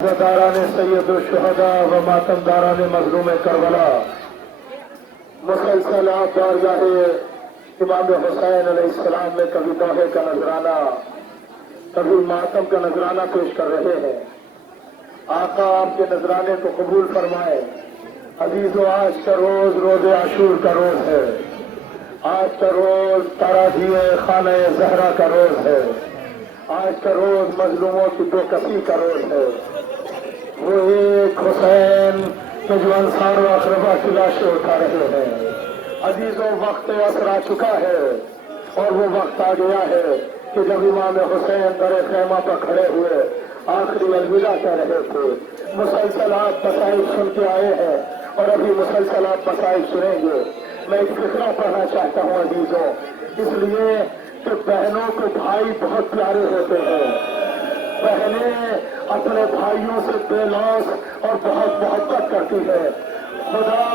दारान सैयदुश्शुहदा व मातमदारान मज़लूम करबला मुसलसल आप बारगाह इमाम हुसैन अलैहिस्सलाम में कभी दोहे का नजराना, कभी मातम का नजराना पेश कर रहे हैं। आका आपके नजराने को कबूल फरमाए। अजीजों, आज का रोज रोज आशूर का रोज है। आज का रोज ताराधिए खाना जहरा का रोज है। आज का रोज मजलूमों की बेकसी का रोज है। वो एक हुसैन के जो अंसार व अक़रबा की लाशें उठा रहे हैं। अजीजों, वक्त असर आ चुका है और वो वक्त आ गया है कि जब इमाम हुसैन दर खैमा पर खड़े हुए आखिरी अलविदा कह रहे थे। मुसलसल आप मसाइब सुन के आए हैं और अभी मुसलसल आप मसाइब सुनेंगे। मैं एक फिक्रा पढ़ना चाहता हूँ अजीजों, इसलिए कि बहनों को भाई बहुत प्यारे होते हैं। बहनें अपने भाइयों से बेलौस और बहुत मोहब्बत करती है। खुदा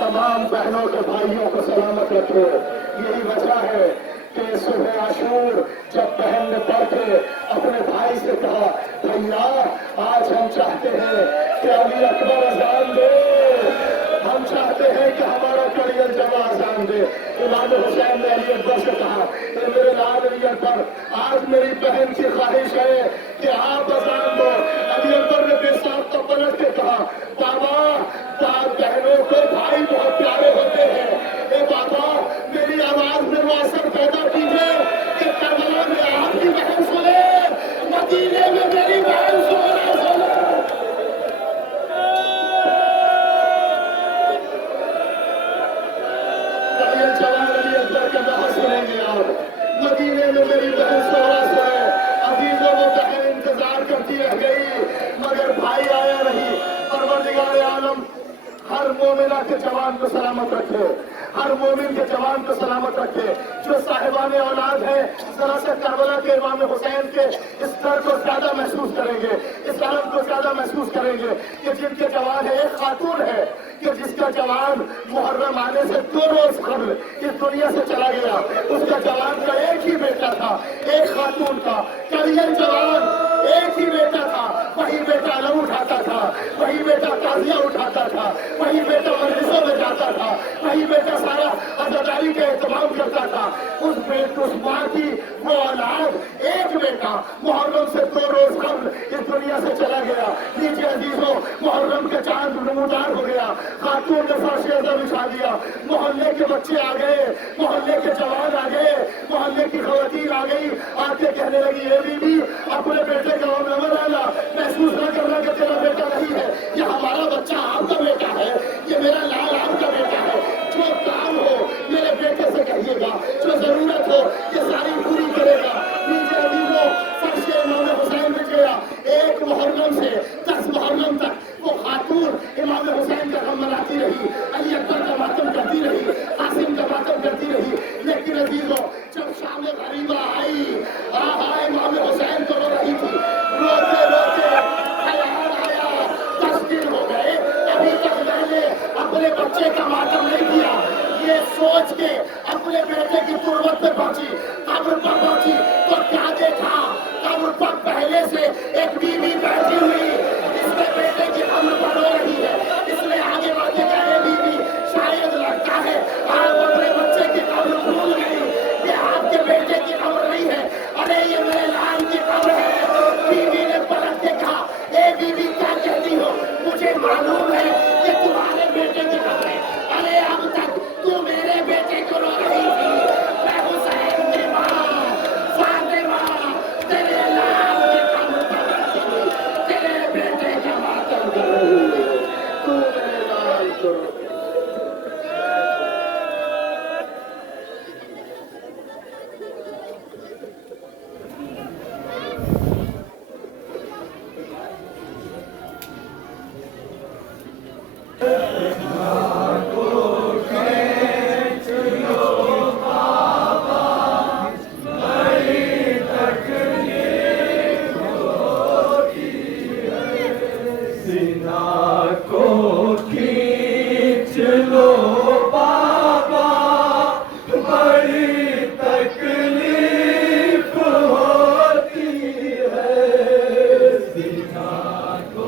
तमाम बहनों के भाइयों को सलामत रखे। यही वजह है कि सुबह आशूर जब बहन ने पढ़ के अपने भाई से कहा, भैया आज हम चाहते हैं कि अली अकबर अजान दे, हम चाहते हैं कि हमारा करियर जमा अजान दे। इमाम हुसैन ने अली अकबर से कहा, मेरे लाल अली अकबर, आज मेरी बहन की ख्वाहिश है कि आप अजान दो। अली अकबर ने बेसाब तो पलट के कहा, बाबा बहनों को भाई बहुत प्यारे होते हैं। ए बाबा, मेरी आवाज में वो असर पैदा कीजिए कि करबला में आपकी बहन सुने, मदीने में मेरी बहन सुने। जवान अली अकबर का बहस सुनेंगे आप, मदीने में मेरी बहन सोहरा सुने। अजीजों, वो बहन इंतजार करती रह गई मगर भाई आया नहीं। परवरदिगार आलम हर मोमिना के जवान को सलामत रखे, हर मोमिन के जवान को सलामत रखे। जो साहिबाने औलाद है, जरा से करबला के इमाम हुसैन के इस दर्द को ज्यादा महसूस करेंगे, इस अलम को ज्यादा महसूस करेंगे कि जिनके जवान है। एक खातून है कि जिसका जवान मुहर्रम आने से 2 रोज कबल इस दुनिया से चला गया। उसका जवान का एक ही बेटा था, एक खातून का करियर जवान एक ही बेटा था। वही बेटा अलम उठाता था, वही बेटा ताजिया उठाता था, वही बेटा मजलिसों में जाता था, वही बेटा सारा अज़ादारी का एहतमाम करता था। उस माँ की वो औलाद एक बेटा मुहर्रम से 2 रोज कबल इस दुनिया से चला गया। नीचे अजीजों, मुहर्रम के चांद नमूदार हो गया। खातून ने फर्श अज़ा बिछा दिया। मोहल्ले के बच्चे आ गए, मोहल्ले के जवान आ गए, मोहल्ले की खवातीन आ गई। आके कहने लगी, ये बीबी अपने बेटे का नाम न डाला, महसूस न करना कि तेरा बेटा नहीं है, ये हमारा बच्चा आपका बेटा है, ये मेरा लाल आपका बेटा है। जो काम हो मेरे बेटे से कहिएगा, जो जरूरत हो ये सारी पूरी करेगा। नीचे अजीजों, फर्श इमाम हुसैन बिछ गया। 1 मुहर्रम से 10 मुहर्रम तक वो खातून इमाम हुसैन का गम मनाती रही, अली अकबर का मातम करती रही, कासिम का मातम करती रही। लेकिन अजीजों, जब शाम गरीबा आई, इमाम हुसैन को रो रही थी। रोते रोते ख्याल आया, 10 दिन हो गए, अभी तक मैंने अपने बच्चे का मातम नहीं किया। ये सोच के अपने बेटे की तुरबत पे पहुंची, कब्र पर पहुंची तो क्या देखा, कब्र पर पहले से एक बीवी बैठी हुई, इसके बेटे की कब्र पर रो रही है। इसने आगे बढ़ के कहा, बीवी शायद लगता है आप अपने बच्चे की कब्र भूल गई, ये आपके बेटे की कब्र नहीं है, अरे ये मेरे लाल की कब्र है। बीवी ने पलट के कहा, ए बीवी क्या कहती हो, मुझे मालूम है कि तुम्हारे बेटे की कब्र है। अरे अब तक तू मेरे बेटे को रो रही थी, मैं हुसैन की माँ फातिमा तेरे लाल की कब्र पर बैठी हुई, तेरे बेटे का मातम कर रही है, तू मेरे लाल को रो। को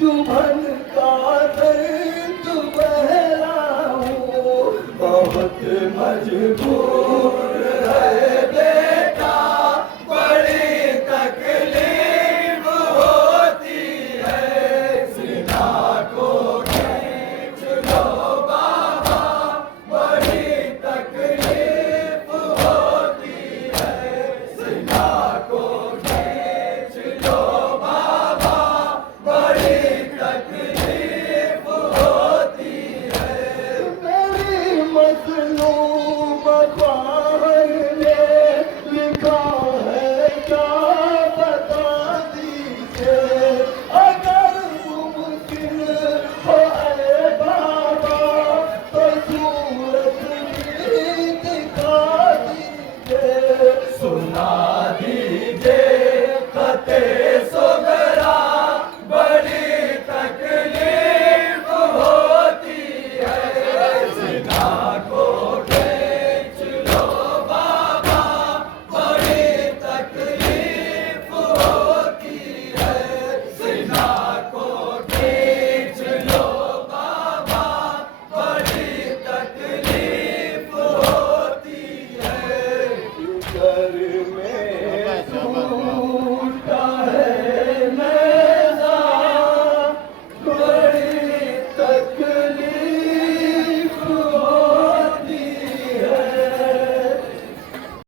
चुभन का दर्द बहरा हूँ, बहुत मजबूर